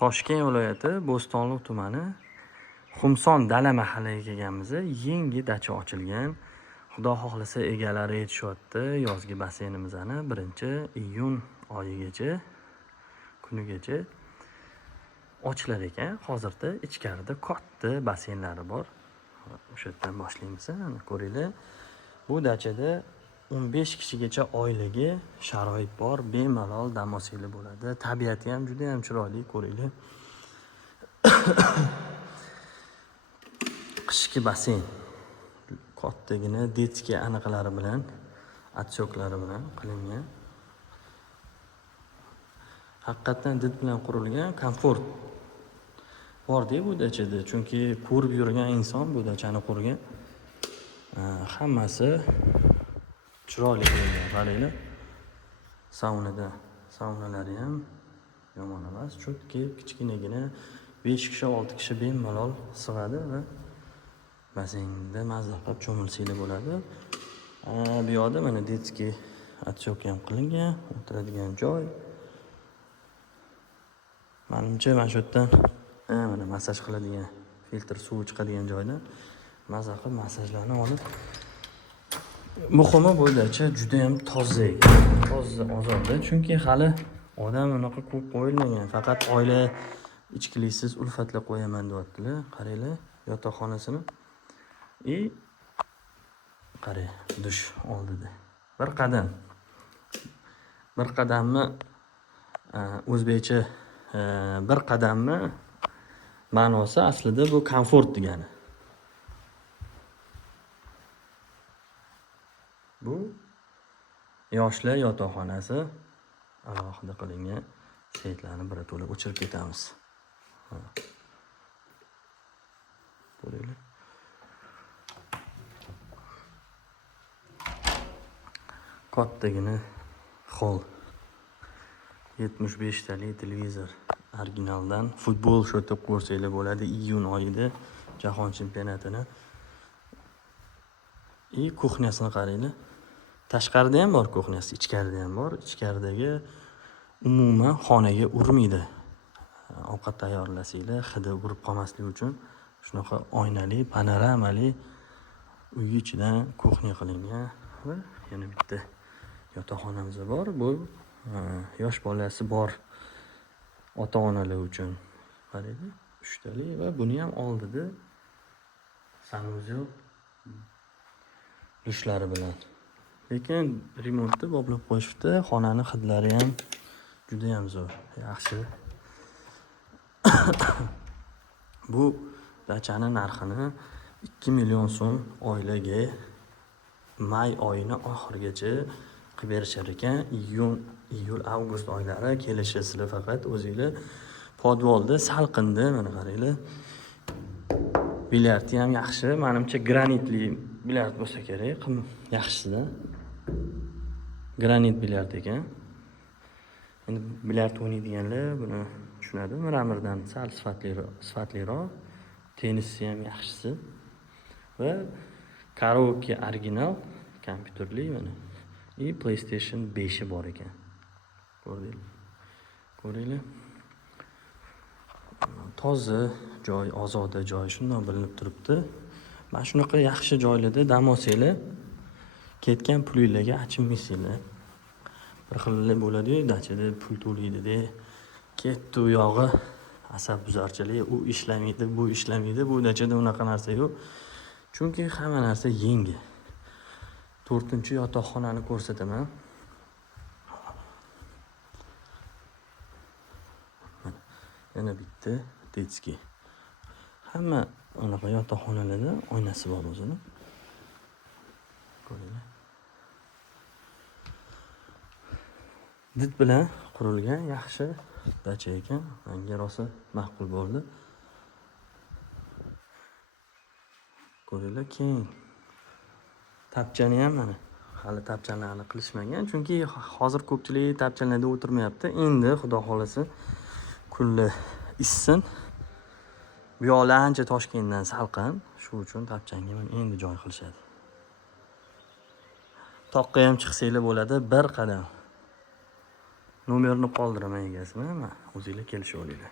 Toshkent viloyati Bo'stonliq tumani Xumson dala mahallaga kelganmiz. Yangi dacha ochilgan. Xudo xohlasa egalari yetishyapti. Yozgi basseynimizni 1-iyun oyigacha kunigacha ochilar ekan. Hozirda ichkarida katta basseynlari bor. O'sha yerdan boshlaymiz. Mana ko'ringlar. Bu dachada 15 kishigacha oilaga sharoit bor, bemalol dam olsanglar bo'ladi. Tabiati ham juda ham chiroyli, ko'ringlar. Qishki basseyn. Kattagina detskiy aniqlari bilan, atsoklari bilan qilingan. Haqiqatan dit bilan qurilgan, komfort bor-da bu dachada. Chunki ko'rib yurgan inson bu dachani qurgan. Hammasi chiroyli bo'lgan, qaranglar. Saunalari ham yomon emas. Chunki kichkinagina 5 kishi, 6 kishi bemalol sig'adi va basseynda mazza qilib cho'milsanglar bo'ladi. Bu yoqda mana detskiy atchok ham qilingan, o'tiradigan joy. Menimcha mana shu yerdan mana massaj qiladigan filtr suv chiqadigan joydan mazza qilib massajlarni olib. Muhimi bu dacha juda ham toza ekan. Toza, ozoda, chunki hali odam unaqa ko'p qo'yilmagan. Faqat oila ichkiliksiz ulfatlab qo'yaman deyaptilar. Qaranglar, yotoqxonasini. Qarang, dush oldida. Bir qadamni o'zbekcha bir qadamni ma'nosi aslida bu komfort degani. Bu yoshlar yotoqxonasi alohida qilingan. Sheytlarni birato'la o'chirib ketamiz. Ko'ringlar. Kattagina hol. 75 talik televizor. Originaldan futbol shoti ko'rsanglar bo'ladi iyun oyida jahon chempionatini. Kuxnyasini qaranglar. Tashqarida ham bor kuxnyasi, ichkarida ham bor. Ichkaridagi umuman xonaga urmaydi. Ovqat tayyorlasanglar, hidi urib qolmasligi uchun shunaqa oynali, panoramali uy ichidan kuxnya qilingan va yana bitta yotoqxonamiz bor. Bu yosh bolasi bor ota-onalar uchun. Qaranglar, 3 talik va buni ham oldida sanuzel dushlari bilan. Lekin remontni boplab qo'yishdi. Xonani hidlari ham juda ham zo'r, yaxshi. Bu dachani narxini 2 million so'm oilaga may oyini oxirigacha qilib berishar ekan. Iyul, avgust oylari kelishasizlar faqat o'zinglar. Podvolda salqinda, mana qaranglar. Bilyardi ham yaxshi. Menimcha granitli bilyard bo'lsa kerak, yaxshisidan. Granit bilyard ekan. Endi bilyard o'ynaydiganlar buni tushunadi. Miramirdan sal sifatliroq. Tennissi ham yaxshisi. Va karaoke original kompyuterli mana. PlayStation 5 bor ekan. Ko'ringlar. Toza joy, ozoda joy shundan bilinib turibdi. Mana shunaqa yaxshi joylarda dam olsanglar, ketgan pulingizga achinmaysizlar. Bir xillar bo'ladi-yu, dachada pul to'laydi-da, ketdi u yog'i asab buzarchilik, u ishlamaydi, bu ishlamaydi. Bu dachada unaqa narsa yo'q. Chunki hamma narsa yengil. 4-yotoqxonani ko'rsataman. Yana bitta detskiy. Hamma unaqa yotoqxonalarda oynasi bor o'zini. Ko'ringlar. Dit bilan qurilgan yaxshi dacha ekan. Menga rosa ma'qul bo'ldi. Ko'ringlar, keng. Tapchani ham mana hali tapchanlarni qilishmagan, chunki hozir ko'pchilik tapchanlarda o'tirmayapti. Endi xudo xolasa kunlar issin. Bu yoqlar ancha Toshkentdan salqin, shu uchun tapchanga endi joy qilishadi. Toqqa ham chiqsanglar bo'ladi, bir qadam. Nomerni qoldiraman egasini, o'zinglar kelishib olinglar.